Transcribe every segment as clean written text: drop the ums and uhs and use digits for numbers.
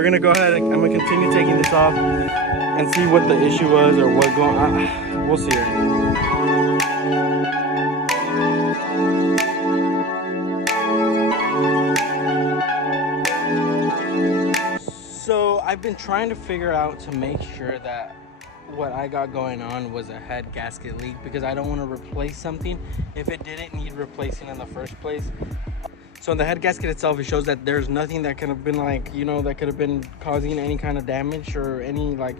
we're gonna go ahead and I'm gonna continue taking this off and see what the issue was or what going on. We'll see right now. So I've been trying to figure out to make sure that what I got going on was a head gasket leak, because I don't want to replace something if it didn't need replacing in the first place. So in the head gasket itself, it shows that there's nothing that could have been like, you know, that could have been causing any kind of damage or any like,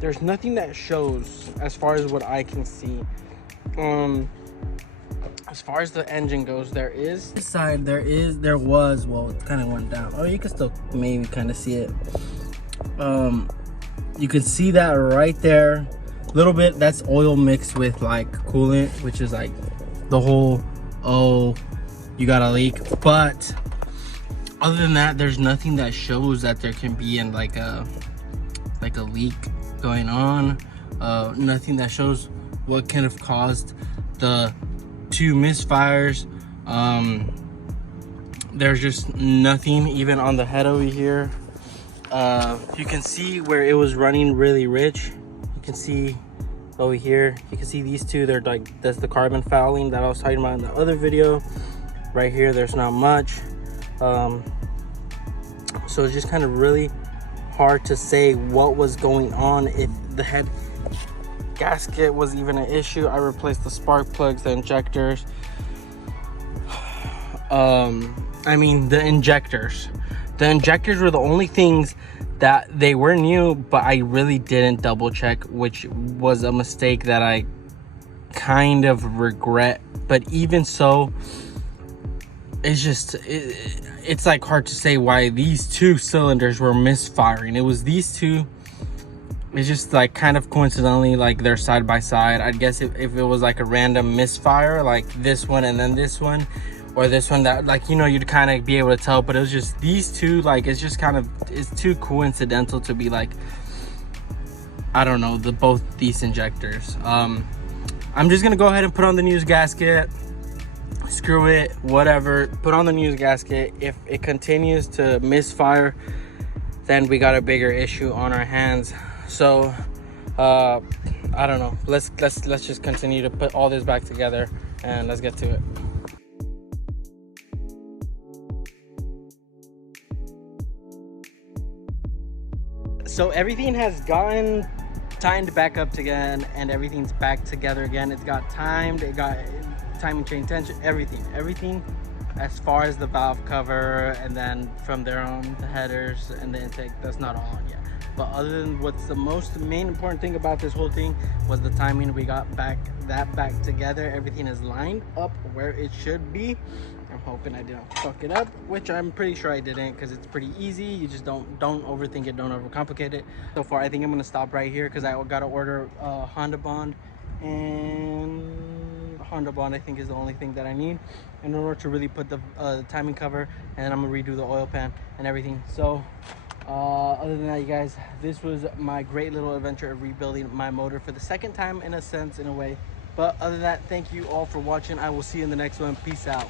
there's nothing that shows as far as what I can see. As far as the engine goes, there is this side, there was, well, it kind of went down. Oh, you can still maybe kind of see it. You can see that right there a little bit. That's oil mixed with like coolant, which is like the whole, oh, you got a leak. But other than that, there's nothing that shows that there can be in like a leak going on. Nothing that shows what kind of caused the two misfires. There's just nothing even on the head over here. You can see where it was running really rich. You can see over here, you can see these two, they're like, that's the carbon fouling that I was talking about in the other video. Right here, there's not much. So it's just kind of really hard to say what was going on, if the head gasket was even an issue. I replaced the spark plugs, the injectors. I mean, the injectors were the only things that they were new, but I really didn't double check, which was a mistake that I kind of regret. But even so, it's just, it's like hard to say why these two cylinders were misfiring. It was these two. It's just like kind of coincidentally, like they're side by side. I'd guess if it was like a random misfire, like this one and then this one, or this one, that, like, you know, you'd kind of be able to tell. But it was just these two, like, it's just kind of, it's too coincidental to be like, I don't know, both these injectors. I'm just gonna go ahead and put on the news gasket. Screw it, whatever, put on the news gasket. If it continues to misfire, then we got a bigger issue on our hands. So I don't know, let's just continue to put all this back together and let's get to it. So everything has gotten timed back up again, and everything's back together again. It's got timed, it got timing chain tension, everything as far as the valve cover, and then from there on the headers and the intake, that's not all on yet. But other than what's the main important thing about this whole thing was the timing. We got back together. Everything is lined up where it should be. I'm hoping I didn't fuck it up, which I'm pretty sure I didn't, because it's pretty easy. You just don't overthink it, don't overcomplicate it. So far, I think I'm gonna stop right here because I gotta order Honda Bond, and Honda Bond I think is the only thing that I need in order to really put the timing cover, and then I'm gonna redo the oil pan and everything. So other than that, you guys, this was my great little adventure of rebuilding my motor for the second time, in a sense, in a way. But other than that, thank you all for watching. I will see you in the next one. Peace out.